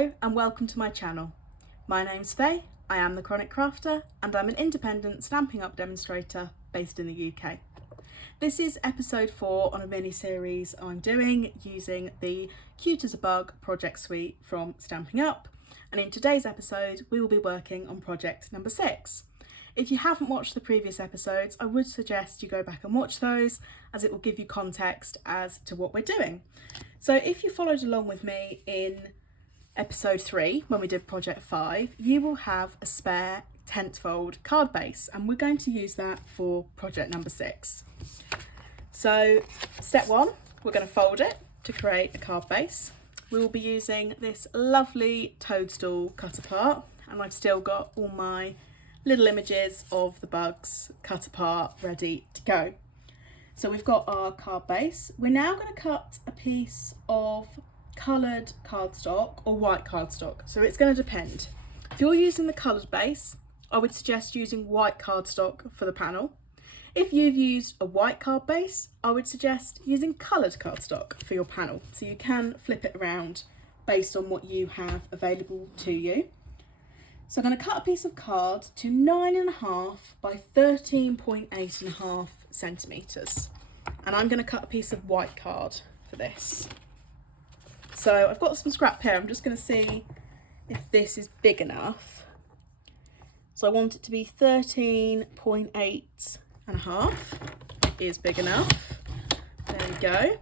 Hello and welcome to my channel. My name's Faye, I am the Chronic Crafter and I'm an independent Stampin' Up demonstrator based in the UK. This is episode 4 on a mini series I'm doing using the Cute as a Bug project suite from Stampin' Up, and in today's episode we will be working on project number 6. If you haven't watched the previous episodes, I would suggest you go back and watch those, as it will give you context as to what we're doing. So if you followed along with me in episode 3, when we did project 5, you will have a spare tent fold card base, and we're going to use that for project number 6. So step 1, we're going to fold it to create a card base. We will be using this lovely toadstool cut apart, and I've still got all my little images of the bugs cut apart ready to go. So we've got our card base. We're now going to cut a piece of coloured cardstock or white cardstock, so it's going to depend. If you're using the coloured base, I would suggest using white cardstock for the panel. If you've used a white card base, I would suggest using coloured cardstock for your panel, so you can flip it around based on what you have available to you. So I'm going to cut a piece of card to 9.5 by 13.8.5 centimetres, and I'm going to cut a piece of white card for this. So I've got some scrap here. I'm just going to see if this is big enough. So I want it to be 13.8.5. It is big enough. There we go.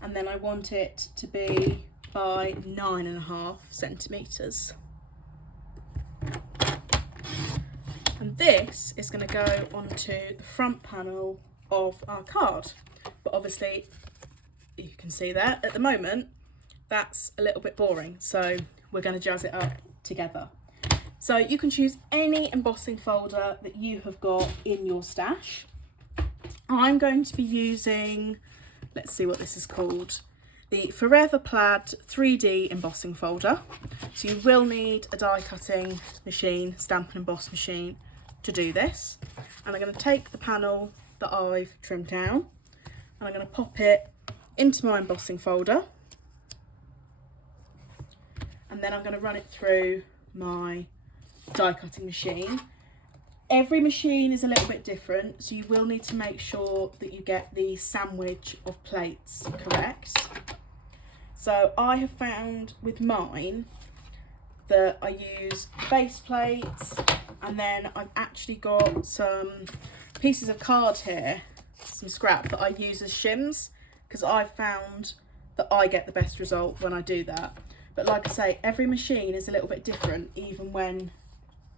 And then I want it to be by 9.5 centimetres. And this is going to go onto the front panel of our card. But obviously, you can see that at the moment, that's a little bit boring. So we're going to jazz it up together. So you can choose any embossing folder that you have got in your stash. I'm going to be using, let's see what this is called, the Forever Plaid 3D embossing folder. So you will need a die cutting machine, stamp and emboss machine to do this. And I'm going to take the panel that I've trimmed down and I'm going to pop it into my embossing folder. And then I'm going to run it through my die cutting machine. Every machine is a little bit different, so you will need to make sure that you get the sandwich of plates correct. So I have found with mine that I use base plates, and then I've actually got some pieces of card here, some scrap that I use as shims, because I've found that I get the best result when I do that. But like I say, every machine is a little bit different, even when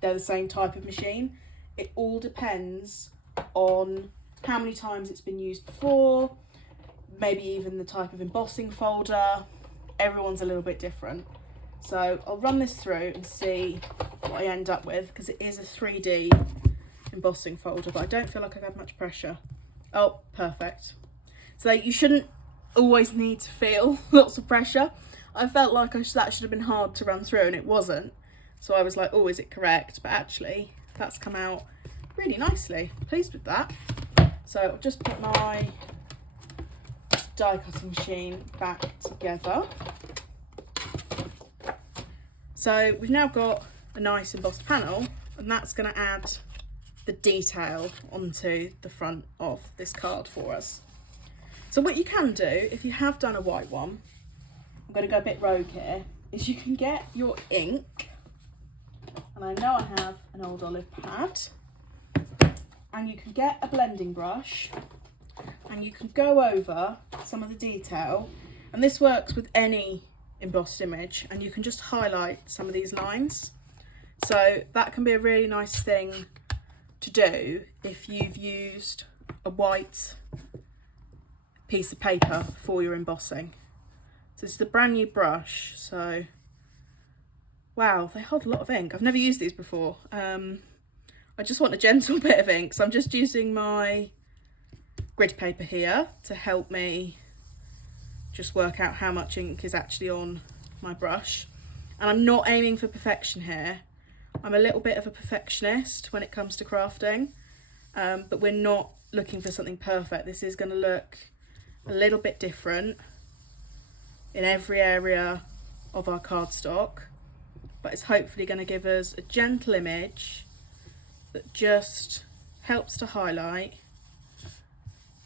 they're the same type of machine. It all depends on how many times it's been used before, maybe even the type of embossing folder. Everyone's a little bit different. So I'll run this through and see what I end up with, because it is a 3D embossing folder, but I don't feel like I've had much pressure. Oh, perfect. So you shouldn't always need to feel lots of pressure. I felt like that should have been hard to run through, and it wasn't. So I was like, oh, is it correct? But actually, that's come out really nicely. Pleased with that. So I'll just put my die cutting machine back together. So we've now got a nice embossed panel, and that's going to add the detail onto the front of this card for us. So what you can do, if you have done a white one, I'm going to go a bit rogue here, is you can get your ink, and I know I have an old olive pad, and you can get a blending brush, and you can go over some of the detail, and this works with any embossed image, and you can just highlight some of these lines. So that can be a really nice thing to do if you've used a white piece of paper for your embossing. So this is a brand new brush, so wow, they hold a lot of ink. I've never used these before. I just want a gentle bit of ink, so I'm just using my grid paper here to help me just work out how much ink is actually on my brush. And I'm not aiming for perfection here. I'm a little bit of a perfectionist when it comes to crafting, but we're not looking for something perfect. This is going to look a little bit different in every area of our cardstock. but it's hopefully going to give us a gentle image that just helps to highlight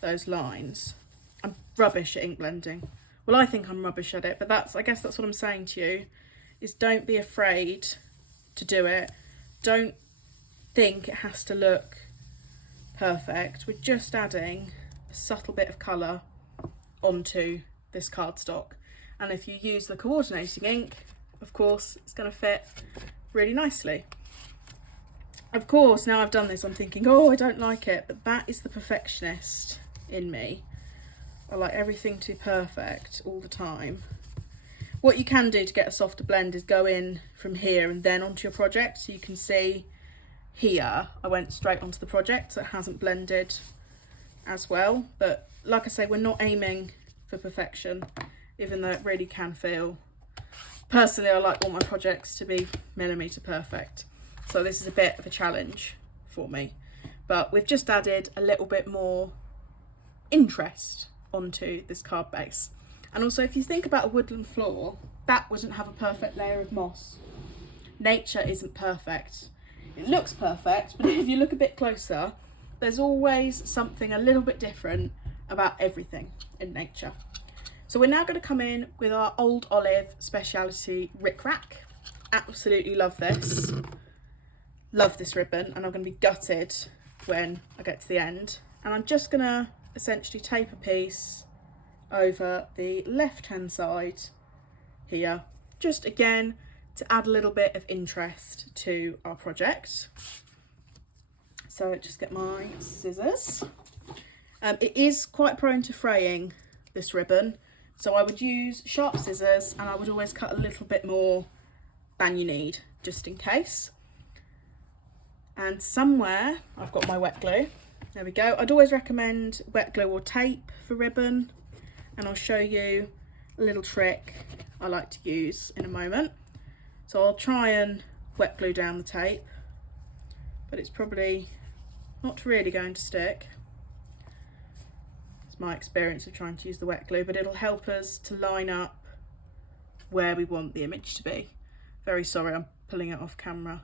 those lines. I'm rubbish at ink blending. Well, I think I'm rubbish at it, but I guess that's what I'm saying to you, is don't be afraid to do it. Don't think it has to look perfect. We're just adding a subtle bit of colour onto this cardstock, and if you use the coordinating ink, of course it's going to fit really nicely. Of course, now I've done this, I'm thinking, oh, I don't like it, but that is the perfectionist in me. I like everything to be perfect all the time. What you can do to get a softer blend is go in from here and then onto your project. So you can see here I went straight onto the project, so it hasn't blended as well. But like I say, we're not aiming for perfection, even though it really can feel. Personally, I like all my projects to be millimetre perfect. So this is a bit of a challenge for me. But we've just added a little bit more interest onto this card base. And also, if you think about a woodland floor, that wouldn't have a perfect layer of moss. Nature isn't perfect. It looks perfect, but if you look a bit closer, there's always something a little bit different about everything in nature. So we're now going to come in with our Old Olive speciality RickRack. Absolutely love this. Love this ribbon, and I'm going to be gutted when I get to the end. And I'm just going to essentially tape a piece over the left hand side here, just again to add a little bit of interest to our project. So just get my scissors. It is quite prone to fraying, this ribbon, so I would use sharp scissors, and I would always cut a little bit more than you need, just in case. And somewhere I've got my wet glue. There we go. I'd always recommend wet glue or tape for ribbon, and I'll show you a little trick I like to use in a moment. So I'll try and wet glue down the tape, but it's probably not really going to stick. It's my experience of trying to use the wet glue, but it'll help us to line up where we want the image to be. Very sorry, I'm pulling it off camera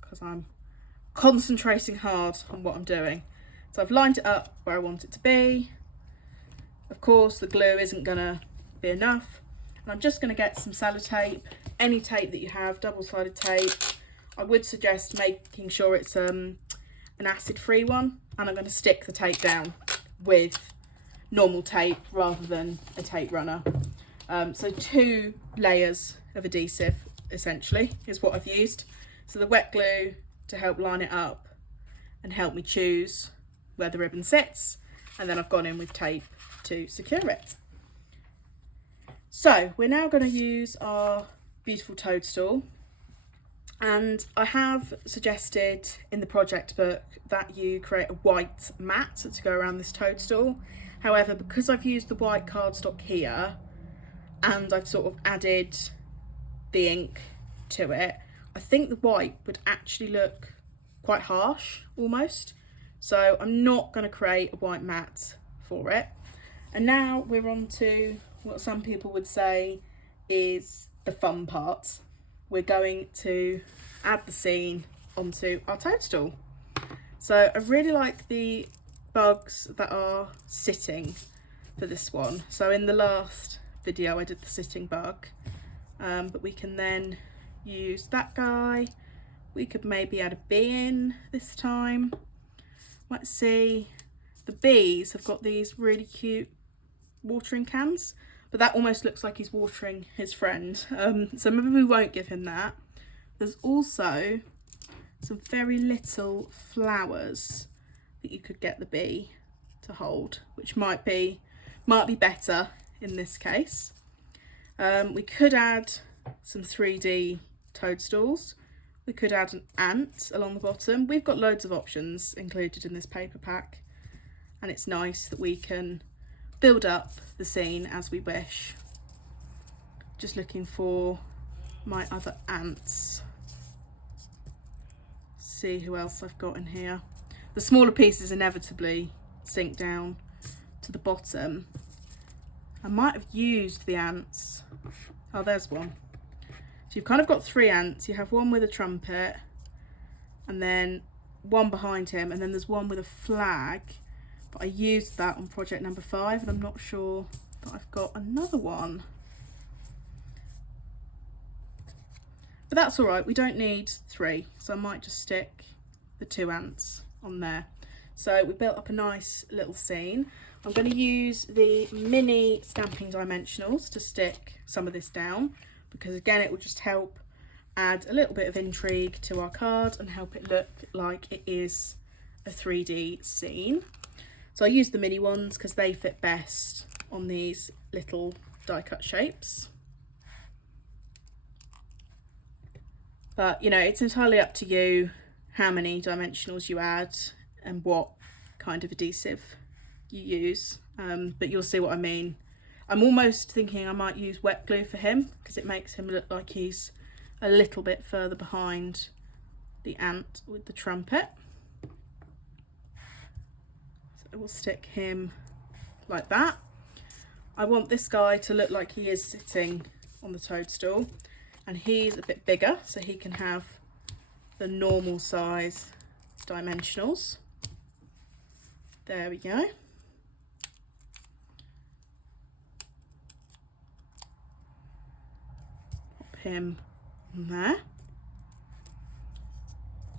because I'm concentrating hard on what I'm doing. So I've lined it up where I want it to be. Of course, the glue isn't gonna be enough, and I'm just gonna get some sellotape, any tape that you have, double-sided tape. I would suggest making sure it's an acid-free one, and I'm gonna stick the tape down with normal tape rather than a tape runner. So 2 layers of adhesive essentially is what I've used. So the wet glue to help line it up and help me choose where the ribbon sits, and then I've gone in with tape to secure it. So we're now going to use our beautiful toadstool, and I have suggested in the project book that you create a white mat to go around this toadstool. However, because I've used the white cardstock here and I've sort of added the ink to it, I think the white would actually look quite harsh almost. So I'm not going to create a white mat for it. And now we're on to what some people would say is the fun part. We're going to add the scene onto our toadstool. So I really like the bugs that are sitting for this one. So in the last video I did the sitting bug, but we can then use that guy. We could maybe add a bee in this time. Let's see, the bees have got these really cute watering cans, but that almost looks like he's watering his friend, so maybe we won't give him that. There's also some very little flowers that you could get the bee to hold, which might be better in this case. We could add some 3D toadstools. We could add an ant along the bottom. We've got loads of options included in this paper pack, and it's nice that we can build up the scene as we wish. Just looking for my other ants. See who else I've got in here. The smaller pieces inevitably sink down to the bottom. I might have used the ants. Oh, there's one. So you've kind of got 3 ants. You have one with a trumpet and then one behind him, and then there's one with a flag, but I used that on project number 5 and I'm not sure that I've got another one. But that's all right, we don't need 3, so I might just stick the 2 ants on there. So we built up a nice little scene. I'm going to use the mini stamping dimensionals to stick some of this down, because again it will just help add a little bit of intrigue to our card and help it look like it is a 3D scene. So I use the mini ones because they fit best on these little die cut shapes. But you know, it's entirely up to you how many dimensionals you add and what kind of adhesive you use, but you'll see what I mean. I'm almost thinking I might use wet glue for him because it makes him look like he's a little bit further behind the ant with the trumpet. So we'll stick him like that. I want this guy to look like he is sitting on the toadstool, and he's a bit bigger so he can have the normal size dimensionals. There we go. Pop him on there.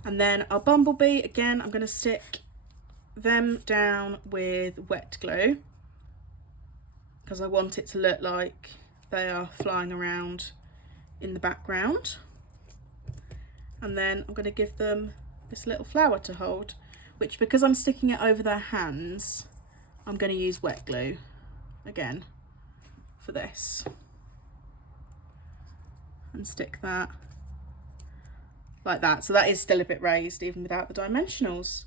And then our bumblebee, again, I'm going to stick them down with wet glue because I want it to look like they are flying around in the background. And then I'm going to give them this little flower to hold, which, because I'm sticking it over their hands, I'm going to use wet glue again for this and stick that like that. So that is still a bit raised even without the dimensionals.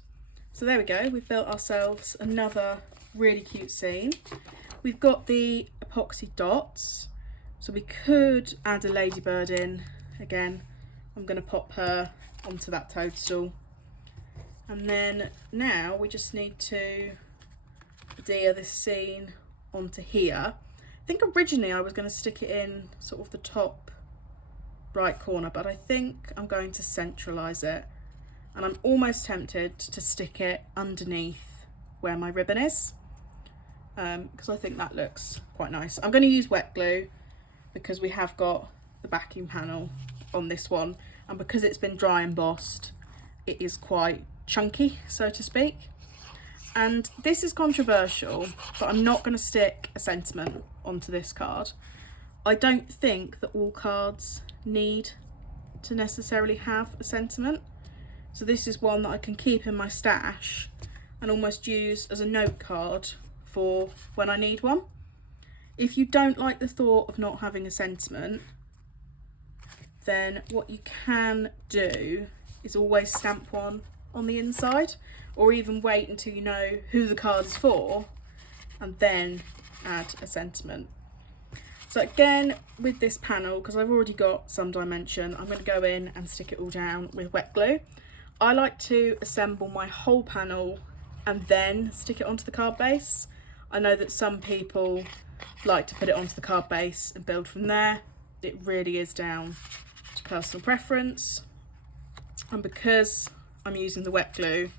So there we go, we've built ourselves another really cute scene. We've got the epoxy dots, so we could add a ladybird in. Again, I'm going to pop her onto that toadstool. And then now we just need to adhere this scene onto here. I think originally I was going to stick it in sort of the top right corner, but I think I'm going to centralise it. And I'm almost tempted to stick it underneath where my ribbon is, because I think that looks quite nice. I'm going to use wet glue because we have got the backing panel on this one, and because it's been dry embossed, it is quite chunky, so to speak. And this is controversial, but I'm not going to stick a sentiment onto this card. I don't think that all cards need to necessarily have a sentiment, so this is one that I can keep in my stash and almost use as a note card for when I need one. If you don't like the thought of not having a sentiment, then what you can do is always stamp one on the inside, or even wait until you know who the card is for and then add a sentiment. So again, with this panel, because I've already got some dimension, I'm going to go in and stick it all down with wet glue. I like to assemble my whole panel and then stick it onto the card base. I know that some people like to put it onto the card base and build from there. It really is down to personal preference. And because I'm using the wet glue,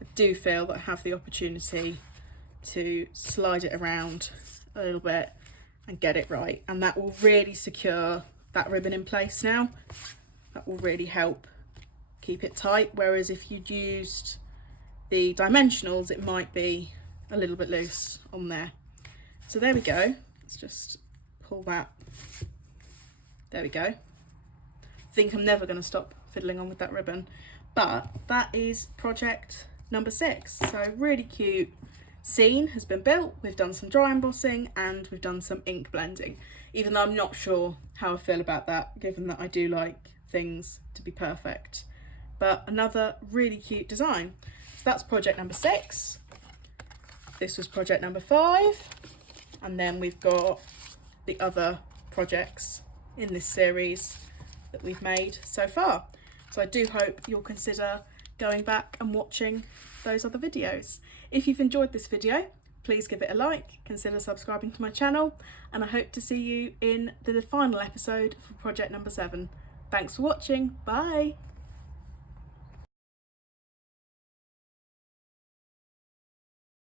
I do feel that I have the opportunity to slide it around a little bit and get it right, and that will really secure that ribbon in place now. That will really help keep it tight, whereas if you'd used the dimensionals it might be a little bit loose on there. So there we go, let's just pull that. There we go. I think I'm never going to stop fiddling on with that ribbon. But that is project number 6. So really cute scene has been built. We've done some dry embossing and we've done some ink blending, even though I'm not sure how I feel about that, given that I do like things to be perfect. But another really cute design. So that's project number 6. This was project number 5. And then we've got the other projects in this series that we've made so far. So I do hope you'll consider going back and watching those other videos. If you've enjoyed this video, please give it a like, consider subscribing to my channel, and I hope to see you in the final episode for project number 7. Thanks for watching, bye!